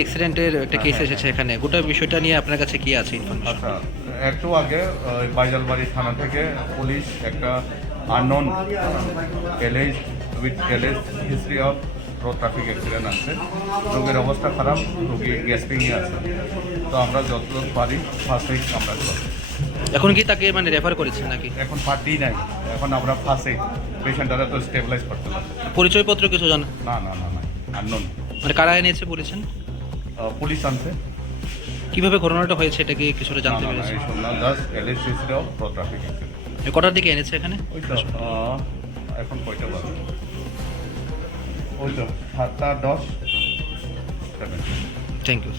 অ্যাক্সিডেন্টের একটা কেস এসেছে এখানে, গোটা বিষয়টা নিয়ে আপনার কাছে কি আছে ইনফরমেশন? আচ্ছা, একটু আগে বাইজালবাড়ি থানা থেকে পুলিশ একটা unknown alleged with alleged history of road traffic accident আছে। রোগীর অবস্থা খারাপ, রোগী গ্যাসপিংয়ে আছে। তো আমরা যত পারি ফার্স্ট এইড আমরা করি। এখন কি তাকে মানে রেফার করেছেন নাকি? এখন পার্টি নাই, এখন আমরা ফার্স্ট এইড পেশেন্টরা তো স্টেবিলাইজ করতে পারি। পরিচয়পত্র কিছু জানা? না না না না, আননোন। মানে কারা এনেছে বলেছেন? পুলিশ আনছে। কিভাবে ঘটনাটা হয়েছে এটা কি কিছুটা জানতে পেরেছেন? এই শুনলাম just alleged history of road traffic accident. কটার দিকে এনেছে এখানে? ওই তো এখন কয়টা বাজে? ওই তো 7:10। Thank you.